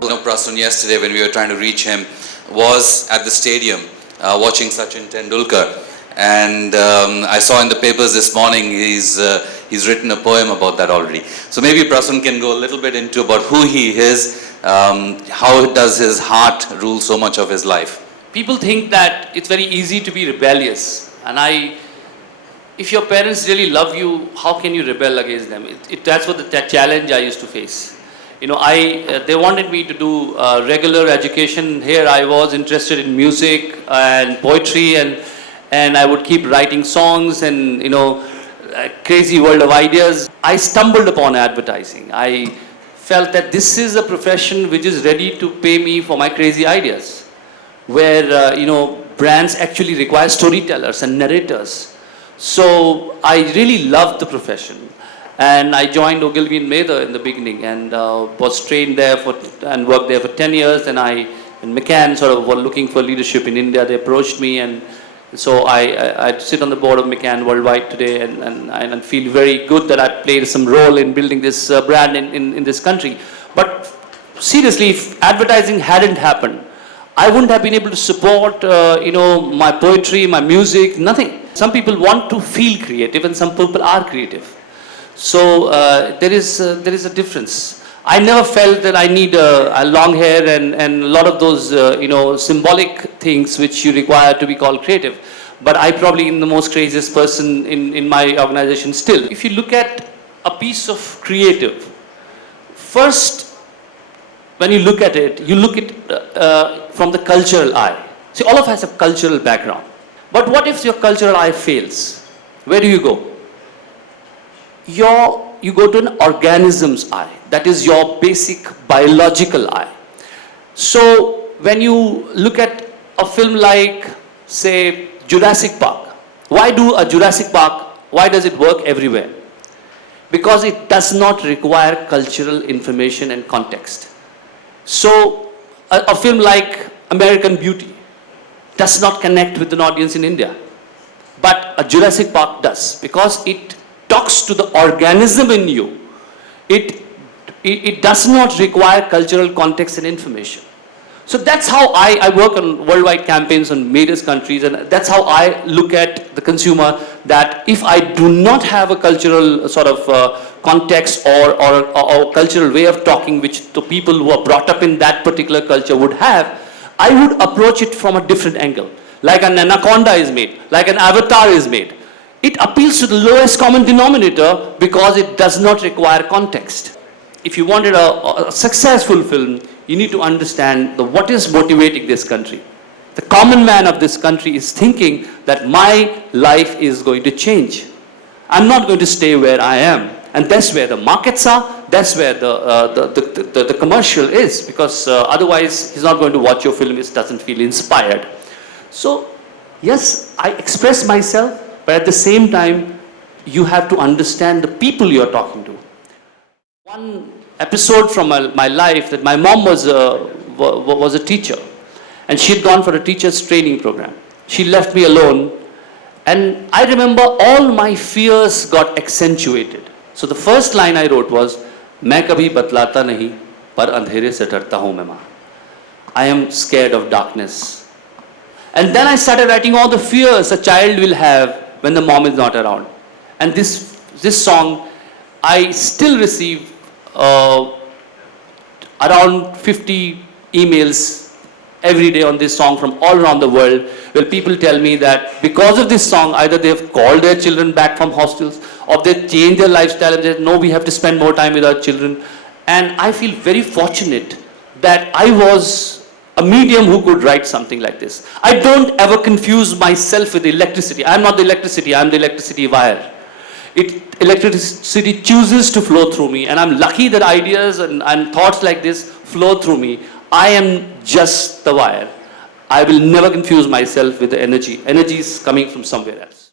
Prasun, yesterday when we were trying to reach him, was at the stadium watching Sachin Tendulkar. And I saw in the papers this morning he's written a poem about that already. So maybe Prasun can go a little bit into about who he is, how does his heart rule so much of his life. People think that it's very easy to be rebellious, and if your parents really love you, how can you rebel against them? That's what the challenge I used to face. They wanted me to do regular education. Here I was interested in music and poetry, and I would keep writing songs and crazy world of ideas. I stumbled upon advertising. I felt that this is a profession which is ready to pay me for my crazy ideas, where brands actually require storytellers and narrators. So I really loved the profession, and I joined Ogilvy and Mather in the beginning, and was trained there and worked there for 10 years. And McCann sort of were looking for leadership in India. They approached me, and so I sit on the board of McCann worldwide today, and feel very good that I played some role in building this brand in this country. But seriously, if advertising hadn't happened, I wouldn't have been able to support my poetry, my music, nothing. Some people want to feel creative, and some people are creative. So there is a difference. I never felt that I need a long hair and a lot of those symbolic things which you require to be called creative. But I probably am the most craziest person in my organization still. If you look at a piece of creative, first, when you look at it, you look at from the cultural eye. See, all of us have cultural background. But what if your cultural eye fails? Where do you go? You go to an organism's eye. That is your basic biological eye. So when you look at a film like, say, Jurassic Park, why do a Jurassic Park, why does it work everywhere? Because it does not require cultural information and context. So a film like American Beauty does not connect with an audience in India. But a Jurassic Park does, because it talks to the organism in you. It does not require cultural context and information. So that's how I work on worldwide campaigns on various countries, and that's how I look at the consumer, that if I do not have a cultural sort of context or cultural way of talking which the people who are brought up in that particular culture would have, I would approach it from a different angle. Like an anaconda is made, like an avatar is made. It appeals to the lowest common denominator because it does not require context. If you wanted a successful film, you need to understand what is motivating this country. The common man of this country is thinking that my life is going to change. I'm not going to stay where I am. And that's where the markets are, that's where the commercial is, because otherwise he's not going to watch your film if he doesn't feel inspired. So, yes, I express myself, but at the same time, you have to understand the people you're talking to. One episode from my life, that my mom was a teacher, and she had gone for a teacher's training program. She left me alone, and I remember all my fears got accentuated. So the first line I wrote was, "मैं कभी बतलाता नहीं, पर अंधेरे से डरता हूँ मैं माँ." I am scared of darkness. And then I started writing all the fears a child will have when the mom is not around. And this song, I still receive around 50 emails every day on this song from all around the world, where people tell me that because of this song, either they have called their children back from hostels, or they change their lifestyle and say, no, we have to spend more time with our children. And I feel very fortunate that I was a medium who could write something like this. I don't ever confuse myself with electricity. I'm not the electricity, I'm the electricity wire. Electricity chooses to flow through me, and I'm lucky that ideas and thoughts like this flow through me. I am just the wire. I will never confuse myself with the energy. Energy is coming from somewhere else.